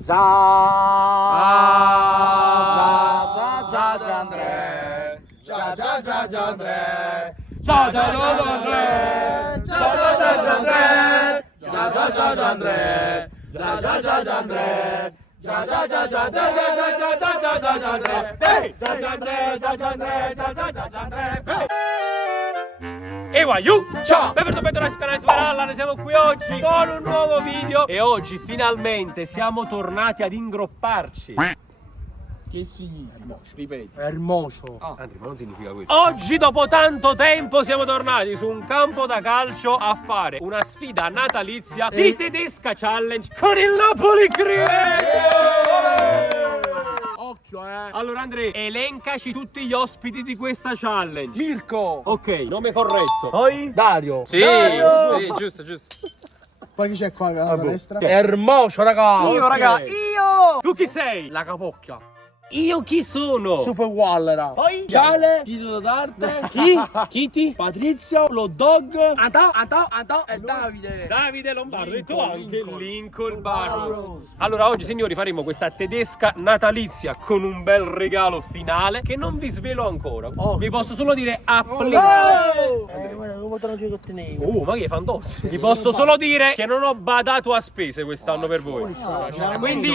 Za Andre. Za Andre. Za E waiu! Ciao! Benvenuti sul canale Sparalla, noi siamo qui oggi con un nuovo video e oggi finalmente siamo tornati ad ingropparci. Che significa? Ripeti. Hermoso. Andri, ma non significa questo. Oggi dopo tanto tempo siamo tornati su un campo da calcio a fare una sfida natalizia di Tedesca Challenge con il Napoli Occhio, Allora Andrea, elencaci tutti gli ospiti di questa challenge. Mirko. Ok, nome corretto. Poi Dario. Sì, giusto. Poi chi c'è qua alla destra? Hermoso, raga. Io, raga. Io! Tu chi sei? La capocchia. Io chi sono? Super Wallera. Poi Giale, titolo d'arte. Chi? Kitty, Patrizio, lo dog. Anto e Davide. Davide Lombardo e tu Lincoln, anche Lincoln Barros. Allora oggi signori faremo questa tedesca natalizia con un bel regalo finale che non vi svelo ancora. Vi posso solo dire applicate. Come te lo gioco ottenevi? Ma che fantosi. Vi posso solo dire che non ho badato a spese quest'anno per voi. Quindi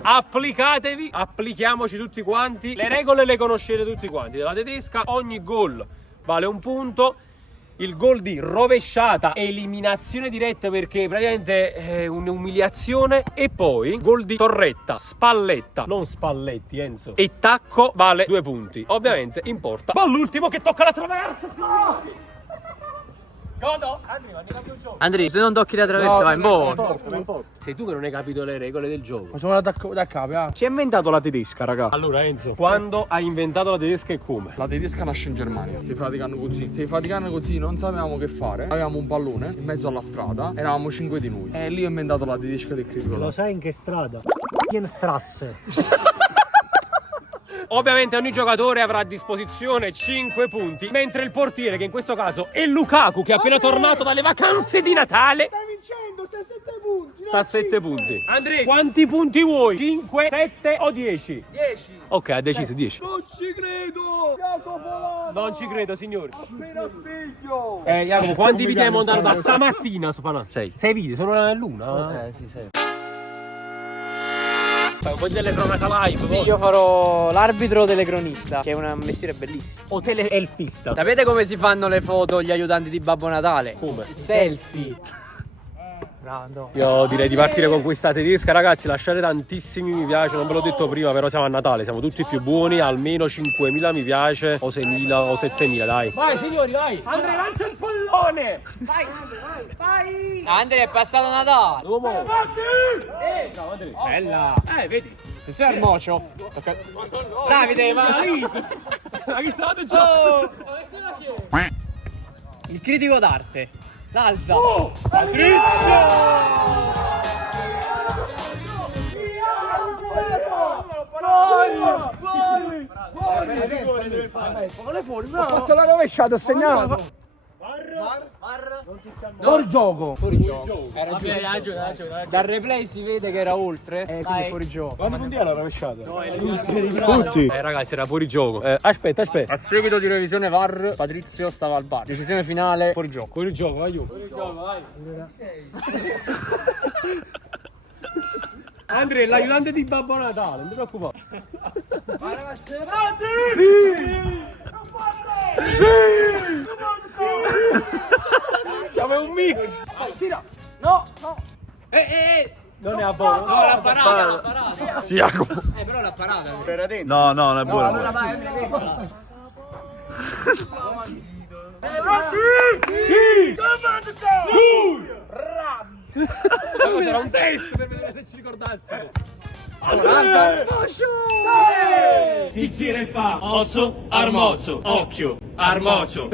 applicatevi, applichiamoci tutti quanti. Le regole le conoscete tutti quanti. Della tedesca ogni gol vale un punto. Il gol di rovesciata, eliminazione diretta perché praticamente è un'umiliazione. E poi gol di torretta, spalletta, non spalletti Enzo, e tacco vale 2 punti. Ovviamente importa ma l'ultimo che tocca la traversa. Godo? Andri, ma ne capi un gioco. Andri, se non tocchi la traversa vai in boh. Sei tu che non hai capito le regole del gioco. Facciamo da capo, Chi ha inventato la tedesca, raga? Allora Enzo, quando hai inventato la tedesca e come? La tedesca nasce in Germania, si faticano così. Si faticano così, non sapevamo che fare. Avevamo un pallone in mezzo alla strada, eravamo 5 di noi. E lì ho inventato la tedesca del cricket. Lo sai in che strada? In Strasse. Ovviamente ogni giocatore avrà a disposizione 5 punti, mentre il portiere, che in questo caso è Lukaku, che è appena tornato dalle vacanze di Natale, Stai vincendo, stai a 7 punti. sta a 7 punti. Andrea, quanti punti vuoi? 5, 7 o 10? 10. Ok, ha deciso 10. Non ci credo. Jacopo. Non ci credo, signori. Appena sveglio. Jacopo, quanti video hai montato da stamattina? 6. 6 video, sono l'una? Sì. Fai un po' di telecronaca live. Sì, io farò l'arbitro telecronista, che è un mestiere bellissimo. O teleelfista. Sapete come si fanno le foto gli aiutanti di Babbo Natale? Come? Selfie. Io direi di partire con questa tedesca, ragazzi. Lasciate tantissimi mi piace, non ve l'ho detto prima, però siamo a Natale, siamo tutti più buoni. Almeno 5.000 mi piace, o 6.000 o 7.000, dai. Vai signori, vai. Andrea, lancia il pallone. Vai. Andrea, è passato Natale. Uomo. Bella. Vedi. Attenzione al mocio. Davide, va. Ma chi sta fatto gioco? Il critico d'arte. L'alza. Ho fatto la rovesciata, ho segnato. Fuori gioco. Dal replay si vede che era oltre. Quindi fuori gioco. Quanti punti è la rovesciata? Tutti. Ragazzi, era fuori gioco. Aspetta. A seguito di revisione VAR, Patrizio stava al bar. Decisione finale, fuori gioco. Fuori gioco, vai giù. Andrea, l'aiutante di Babbo Natale, non ti preoccupare. Siamo un mix. Tira. No. Non è a buono. No, la parata. Sì, Jacopo. Però l'ha parata. No, non è buono. C'era un test per vedere se ci ricordassimo. Si gira e fa Ozzo, armozzo, occhio, armozzo.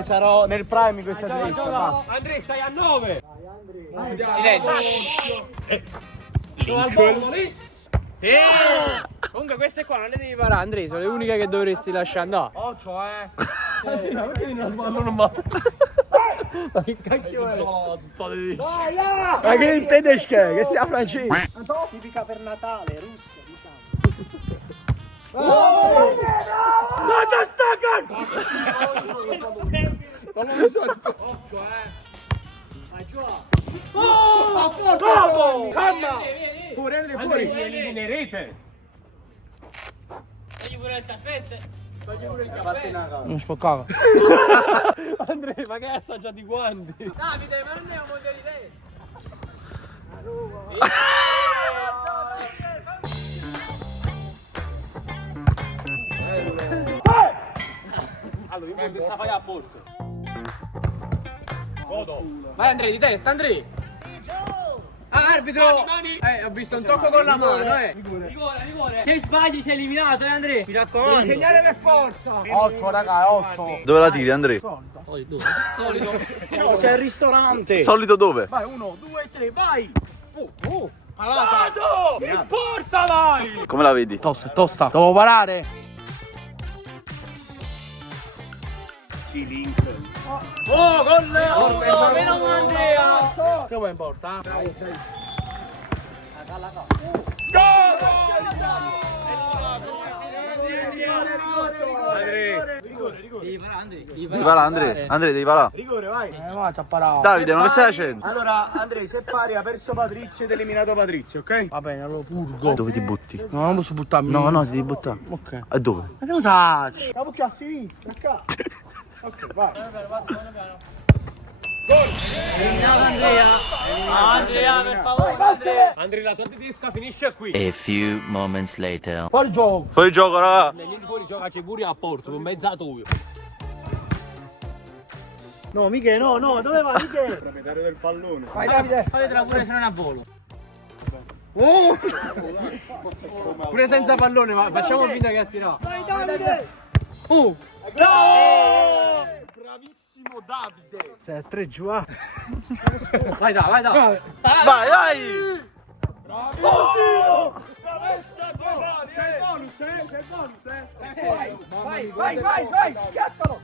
Sarò nel prime questa tedesca. Andrea, stai a 9. Silenzio. Sono al bombo lì. Sì. Comunque queste qua non le devi parare, Andrea, sono le uniche che dovresti lasciare andare. Occhio, Perché non sballo non va? Ma che cacchio è? Ma che il tedesco è? Che sia francese? Tipica per Natale, russa, diciamo. Andrea, li eliminerete. Non spoccava. Andrea, ma che assaggiati i guanti? Davide, ma non è un mondo di lei. Allora, io mi sta fai a borso. Vai Andrea, di testa, Andrea. Ah, arbitro! Mani. Ho visto un tocco con la mano, Rigore. Se sbagli sei eliminato, Andrea. Mi raccomando. Segnale per forza! 8 raga, 8. Dove la tiri, Andrea? Solito. No, sei al ristorante. Solito dove? Vai, 1, 2, 3, vai. Vado! In porta vai! Come la vedi? Tosta, tosta. Devo parare. Oh, gol! Meno uno Andrea. Che vuoi in porta? Devi Devi parare, Andrea. Andrea, devi parare. Rigore, vai. Ma ci ha parato. Davide, ma che stai facendo? Allora, Andrea, se pari ha perso Patrizio ed eliminato Patrizio, ok? Va bene, allora purgo. Dove ti butti? No, non posso buttarmi. No, no, ti devi buttare. Ok. E dove? Ma che lo sai? La bucchia a sinistra, qua. Ok, vai. Andrea, per favore, Andrea. Andrea, la tua tedesca finisce qui. A few moments later. Fuori gioco. Fuori gioco, raga. Negli fuori gioca c'è pure a Porto, con mezzatoio. No, Michele, no, no, dove vai, Michele? Vai Davide. Fatela pure se non è a volo. Pure senza pallone, ma facciamo finta che ha tirato. Vai, Davide. Bravissimo Davide! Sei a 3 giù, ah. Vai da, vai da. Vai, vai. C'è il bonus, c'è il bonus, Vai, schiattalo.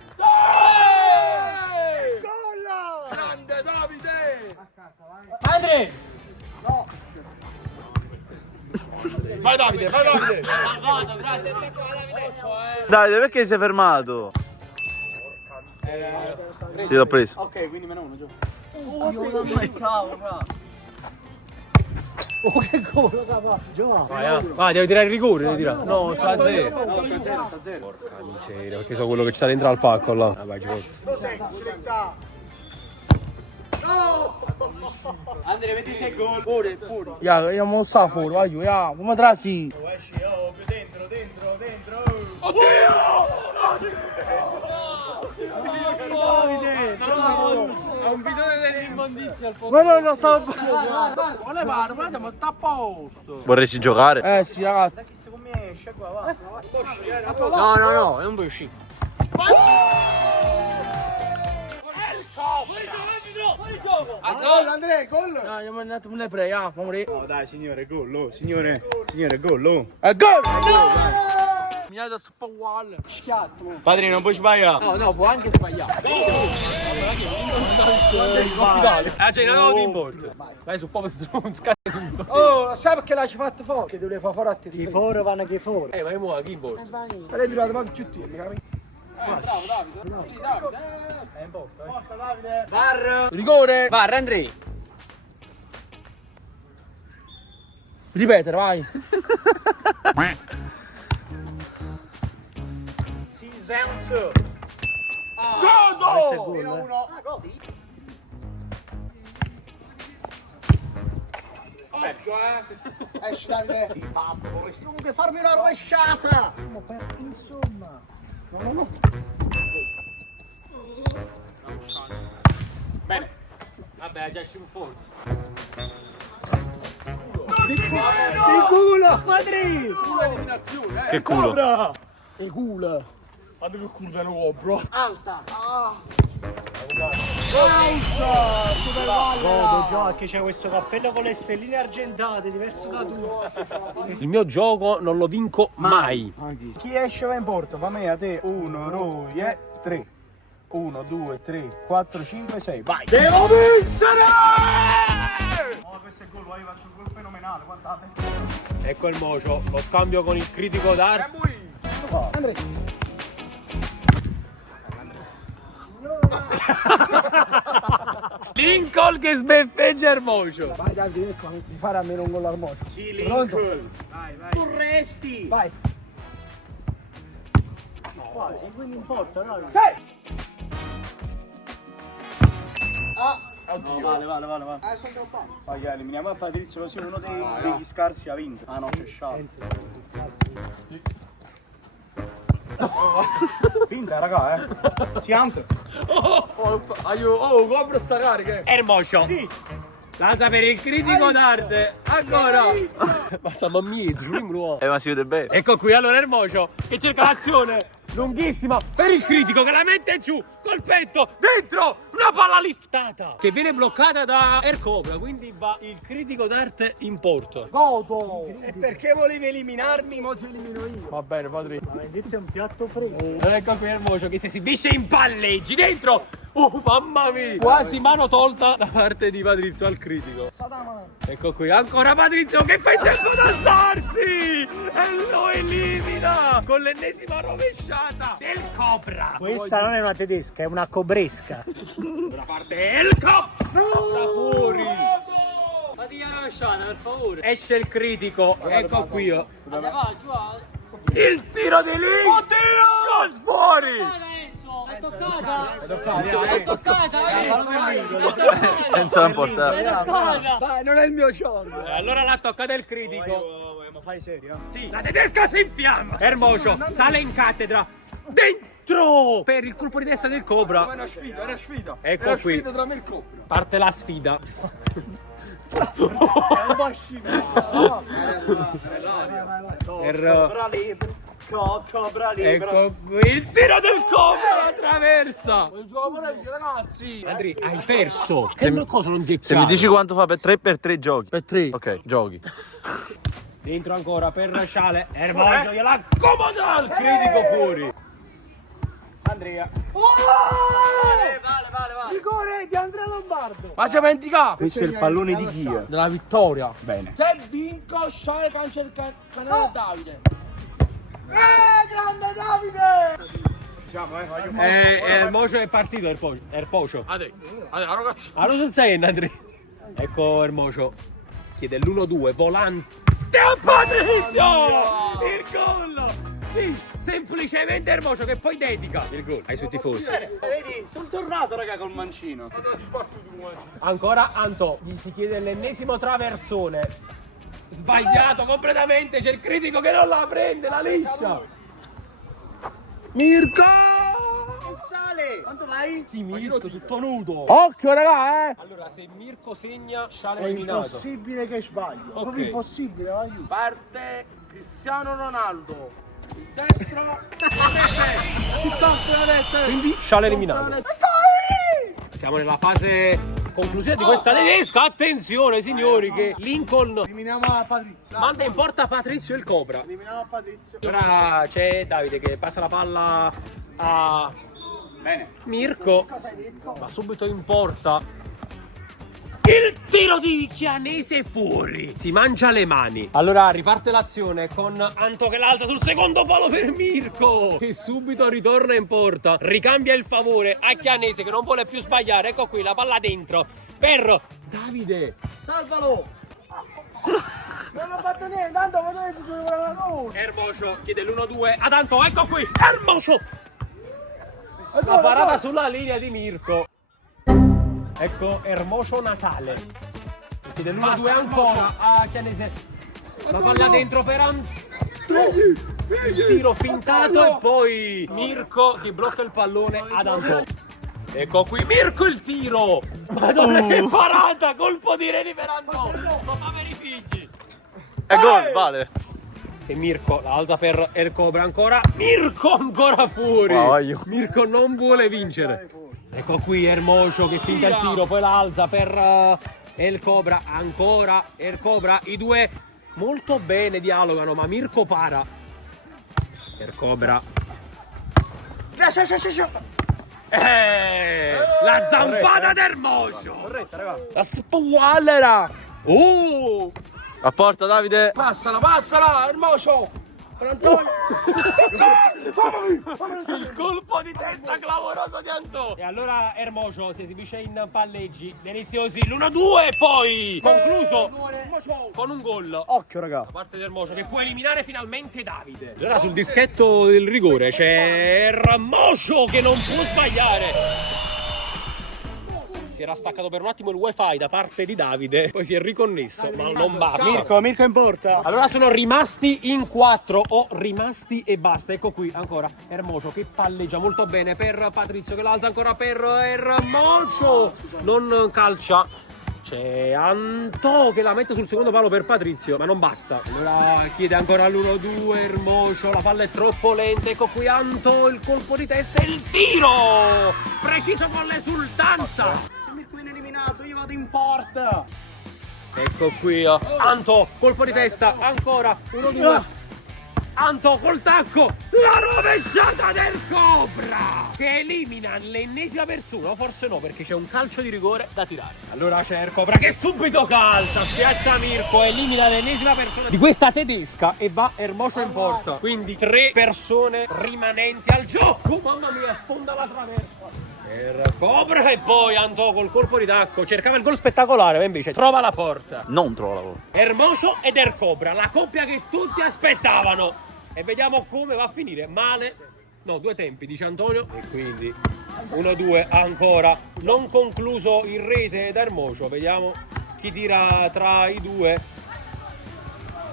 Gol! Grande Davide! Andrea. Vai Davide, vai Davide! Vado, grazie. Davide, perché sei fermato? Sì, l'ho preso. Ok, quindi meno 1, giù. Oh, che gol, raga. Giù. Vai, devi tirare il rigore, devi tirare. No, sta a zero. No, sta 0, sta 0. Porca miseria, perché so quello che ci sta dentro al pacco là. Vai, ci posso. Lo sei, diretta. No! Andrea, vedi se è gol. Fuori, fuori. Io non so fuori, vai, come trasi? Esci, oh, dentro, dentro, dentro. Davide, bravo. Ha un bidone dell'immondizia al posto. No, stavo. Non le pare, guarda, ma sta a posto. Vorresti giocare? Sì, ragazzi. Come esce qua, va. No, non puoi uscire. Gol, Andrea, gol. No, io mi ne prego, amore. No, dai, signore, gol, oh, signore, gol, oh. È gol! Mi ha dato super wall. Padrino, non puoi sbagliare. No, può anche sbagliare. C'è una nuova Gimbalt. Vai su Pop scatti subito. Oh, sai perché l'hai fatto fuori? Che dovevi fare fuori a te. Che fuori vanno che fuori. Ma è muoia Gimbalt. Ma l'hai tirato ma più te, capi? È in porta, porta, Davide. Bar. Rigore! Vai, Andrea. Ripetere, vai. Si senso. Godo! Meno 1. Esci, Davide. Vorresti comunque farmi una rovesciata. Insomma. No. Bene. Vabbè, già ci forza. Di culo, Madri. Eliminazione, Che culo. E culo. Guarda che culo da nuovo, bro. Alta. Godo, Gio, che c'è questo cappello con le stelline argentate, diverso da tu. Il mio gioco non lo vinco mai. Chi esce va in porta? Va me, a te. 1, 2, 3. 1, 2, 3, 4, 5, 6. Vai! Devo vincere! Oh, questo è il gol, io faccio un gol fenomenale, guardate. Ecco il mocio, lo scambio con il critico d'arte. Andrea. Lincoln che sbeffeggia il mocio. Vai Davide, ecco, mi fare almeno un gol al mocio. Sì, Pronto? Lincoln. Vai, vai. Tu resti. Vai. Quasi, quindi in porta, dai. Sei! Oddio. No, vale. Vai, eliminiamo a Patrizio così uno degli scarsi ha vinto. Ah no, c'è sciato. Finta, raga, Si ante. Oh, copro sta carica. È il mocio. Sì. Lanza per il critico d'arte. Ancora. Basta, mamma mia, Ma si vede bene. ecco qui allora il mocio che cerca l'azione lunghissima per il critico che la mette giù col petto dentro una palla liftata che viene bloccata da Ercobra, quindi va il critico d'arte in porto. E perché volevi eliminarmi? Mo ti elimino io. Va bene, padre. Ma vedete, è un piatto freddo. Ecco qui il mocio che si esibisce in palleggi dentro. Oh mamma mia, quasi mano tolta da parte di Patrizio al critico. Ecco qui ancora Patrizio che fa in tempo ad alzarsi e lo elimina con l'ennesima rovesciata del Cobra. Questa non è una tedesca, è una cobresca. Da parte del Cobra da fuori. Fatti la rovesciata, per favore. Esce il critico, ecco qui. Va, giù. Il tiro di lì. Oddio! Gol fuori. Enzo, è toccata. È toccata. Enzo non porta. È toccata. Vai, non è il mio giorno. Allora la tocca del critico. Ma fai serio? Sì, la tedesca si infiamma. Ermocio sale in cattedra. Dentro! Per il colpo di testa del Cobra. È una sfida. Ecco È una qui. sfida tra me e il Cobra. Parte la sfida. Cobra libero. Ecco qui il tiro del Cobra attraversa. Ragazzi. Andri, hai perso. Che cosa non ti è Se mi dici quanto fa per 3x3 giochi. per 3. Ok, giochi. Dentro ancora per Sciale. Ermocio gliela accomoda il critico fuori. Andrea. Vale. Rigore di Andrea Lombardo. Ma ci dimentica. Questo è il pallone di chi? Della vittoria. Bene. Se vinco, Sciale cancella il canale Davide. Grande Davide! Ermocio è partito, Ermocio. Adè, ragazzi. Allora non sei Andri. Ecco Ermocio. Chiede l'1-2 volante a Patrizio! Il gol! Sì, semplicemente Ermocio che poi dedica il gol ai suoi tifosi. Vedi, sono tornato raga col mancino. Ancora Anto, gli si chiede l'ennesimo traversone. Sbagliato completamente, c'è il critico che non la prende, la liscia. Mirko! Sale! Quanto vai? Sì, Mirko tutto nudo. Occhio raga, Allora, se Mirko segna, Sciale è È eliminato. impossibile che sbaglio. Proprio impossibile, vai. Parte Cristiano Ronaldo. Il destro. Quindi Sciale è eliminato. Siamo nella fase conclusiva di questa tedesca. Attenzione signori che Lincoln Eliminiamo a Patrizio. manda in porta Patrizio il Cobra. Eliminiamo a Patrizio. Ora c'è Davide che passa la palla a Mirko. Va subito in porta. Il tiro di Chianese fuori. Si mangia le mani. Allora riparte l'azione con Anto che l'alza sul secondo palo per Mirko, che subito ritorna in porta. Ricambia il favore a Chianese che non vuole più sbagliare. Ecco qui la palla dentro per Davide. Salvalo! Non ho fatto niente, tanto potete giocare la gol. Ermocio chiede l'1-2 ad Anto. Ecco qui Ermocio. La parata sulla linea di Mirko. Ecco Ermocio Natale. Chiede l'1-2 ancora a Chianese. La palla dentro per Anto. Il tiro fintato e poi Mirko che blocca il pallone ad Anto. Ecco qui Mirko il tiro. Madonna che parata. Colpo di reni per Anto. Lo fa per i figli. È gol, vale. E Mirko la alza per El Cobra ancora. Mirko ancora fuori. Mirko non vuole vincere. Ecco qui Ermocio che finta il tiro, poi la alza per El Cobra, ancora El Cobra, i due molto bene dialogano, ma Mirko para. El Cobra. La zampata del Mocio. Corretta, raga. La spallera. A porta, Davide. Passala, Ermocio. Il colpo di testa clamoroso di Antò. E allora Ermocio si esibisce in palleggi deliziosi l'1-2 e poi concluso con un gol Occhio, raga. da parte di Ermocio che può eliminare finalmente Davide. Allora sul dischetto del rigore c'è Ermocio che non può sbagliare. Si era staccato per un attimo il wifi da parte di Davide, poi si è riconnesso, ma non basta. Mirko in porta. Allora sono rimasti in 4 o rimasti e basta. Ecco qui ancora Ermocio che palleggia molto bene per Patrizio che l'alza ancora per Ermocio. Non calcia. C'è Antò che la mette sul secondo palo per Patrizio, ma non basta. Allora chiede ancora l'1-2 Ermocio, la palla è troppo lenta. Ecco qui Antò, il colpo di testa e il tiro! Preciso con l'esultanza. Se Mirko viene eliminato, io vado in porta. Ecco qui Antò, colpo di testa, ancora 1-2. Antò col tacco, la rovesciata del Cobra che elimina l'ennesima persona, o forse no perché c'è un calcio di rigore da tirare. Allora c'è il Cobra che subito calcia, spiazza Mirko, elimina l'ennesima persona di questa tedesca e va Ermocio in porta. Quindi 3 persone rimanenti al gioco, mamma mia, sfonda la traversa. Per Cobra e poi Antò col colpo di tacco cercava il gol spettacolare ma invece trova la porta. Non trova lavoro. Ermocio ed Ercobra, la coppia che tutti aspettavano. E vediamo come va a finire. Male, no, 2 tempi, dice Antonio. E quindi 1-2 ancora. Non concluso in rete da Ermocio. Vediamo chi tira tra i due.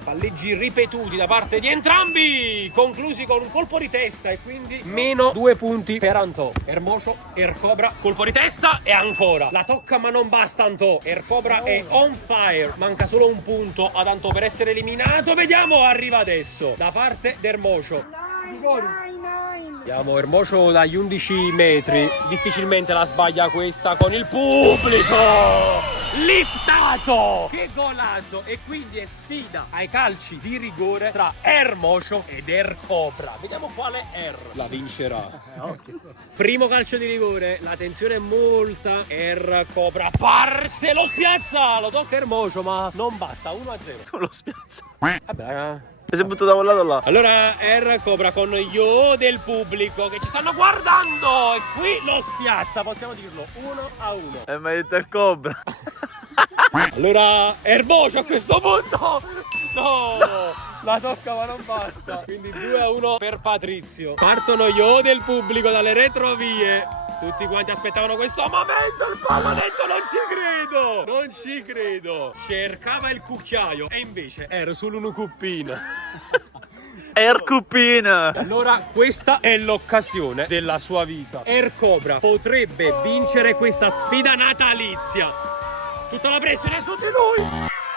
Palleggi ripetuti da parte di entrambi, conclusi con un colpo di testa e quindi meno 2 punti per Antò. Ermocio, Ercobra, colpo di testa e ancora. La tocca ma non basta Antò. Ercobra è on fire, manca solo un punto ad Antò per essere eliminato. Vediamo, arriva adesso da parte d'Ermocio. Siamo Ermocio dagli 11 metri, difficilmente la sbaglia questa con il pubblico. Liftato! Che golazo! E quindi è sfida ai calci di rigore tra Ermocio ed Ercobra. Vediamo quale la vincerà. Primo calcio di rigore, la tensione è molta. Ercobra parte, lo spiazza! Lo tocca Ermocio, ma non basta, 1-0. Con lo spiazza. Vabbè. E si è buttato da quel lato là. Allora Ercobra con io del pubblico che ci stanno guardando e qui lo spiazza, possiamo dirlo, 1-1. E mi ha detto il Cobra. Allora Ermocio a questo punto no, la tocca ma non basta. Quindi 2-1 per Patrizio. Partono io del pubblico dalle retrovie. Tutti quanti aspettavano questo momento, il pallonetto, non ci credo. Cercava il cucchiaio e invece era solo un cuppino. Ercupina. Allora questa è l'occasione della sua vita. Ercobra potrebbe vincere questa sfida natalizia. Tutta la pressione su di lui.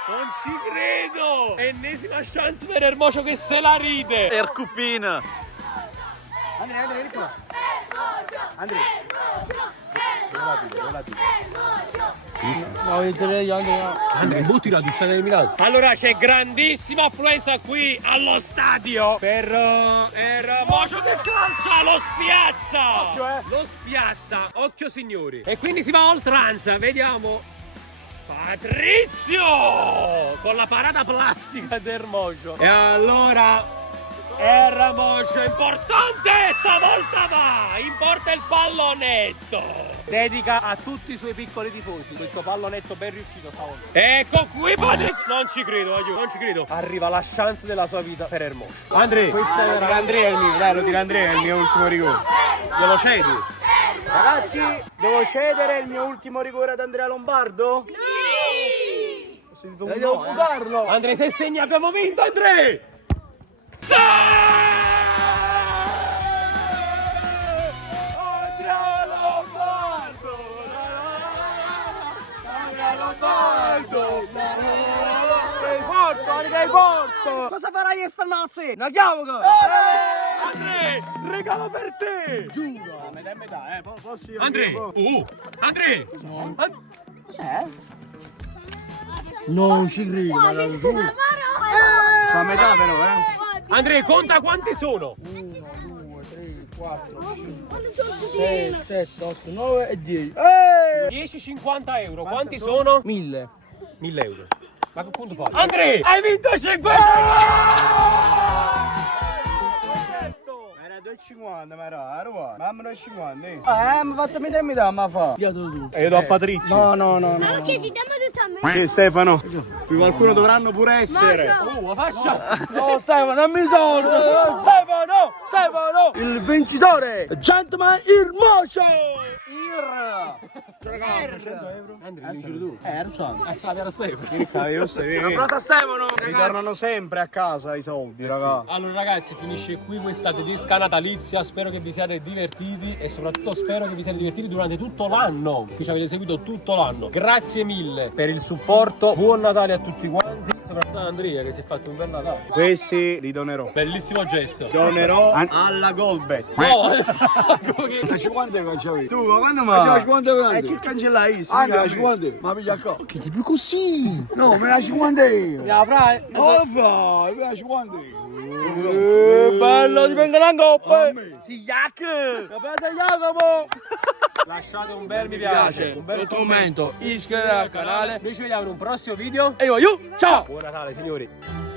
Non ci credo. Ennesima chance per Ermocio che se la ride. Ercupina. Andrea. Andrea, butti la tu stai eliminato. Allora c'è grandissima affluenza qui allo stadio per Ermocio che calcia, lo spiazza. Lo spiazza, occhio signori. E quindi si va a oltranza, vediamo. Patrizio con la parata plastica di Ermocio. E allora Ermocio importante, stavolta va, importa il pallonetto. Dedica a tutti i suoi piccoli tifosi questo pallonetto ben riuscito stavolta. Ecco qui Patrizio, non ci credo, non ci credo. Arriva la chance della sua vita per Ermocio. Andrea, Questo era Andrea il mio, dai, lo tira Andrea, è il mio ultimo rigore. glielo cedi? Ragazzi, devo cedere il mio ultimo rigore ad Andrea Lombardo? Sì! Ho sentito un Devo no, bucarlo. Andrea, se segni abbiamo vinto, Andrea! Sì! Andrea Lombardo! Andrea Lombardo! Sei forte, sei forte! Cosa farai stanotte? Una chiamo! Andrea, regalo per te! Giuro, a metà e metà, posso io? Andrea! Andrea! Cos'è? Non ci credo, ragazzi, giuro. A metà però, Andrea, conta quanti sono? 1, 2, 3, 4, 6, 7, 8, 9 e 10. 10,50 euro. Quanti sono? 1000. 1000 euro. Ma che punto fai? Andrea, hai vinto 500! Era 2,50, ma era uguale. Mamma 2,50. Mi fatto mettere mi dà, ma fa. Io do a Patrizio. No. Che si diamo tutto a me. Che Stefano? Qui qualcuno dovranno pure essere. La faccia! No, Stefano, non mi sono! Stefano! Il vincitore! Gentleman Irmocio! Andrea, vinci tu. Ersan. Era Stefano. Applauso a Stefano! Ritornano sempre a casa i soldi, raga. Allora ragazzi, finisce qui questa tedesca natalizia, spero che vi siate divertiti e soprattutto spero che vi siate divertiti durante tutto l'anno, che ci avete seguito tutto l'anno. Grazie mille per il supporto, buon Natale a tutti quanti, soprattutto ad Andrea che si è fatto un bel Natale. Questi li donerò. Bellissimo gesto. Donerò alla Goldbet. No, come che... 50 euro c'avevi. Tu, ma quando mai? 50 euro. Ci cancellai. Anche 50 euro. Ma piglia qua. Che ti più così? No, me la 50 euro. La fra... No, lo fai, me la 50 euro. Bello, ti vengono in coppa! Si yak! Capite Jacopo! Lasciate un bel mi piace, un bel commento, iscrivetevi al canale. Noi ci vediamo in un prossimo video. E io, ciao! Buon Natale signori!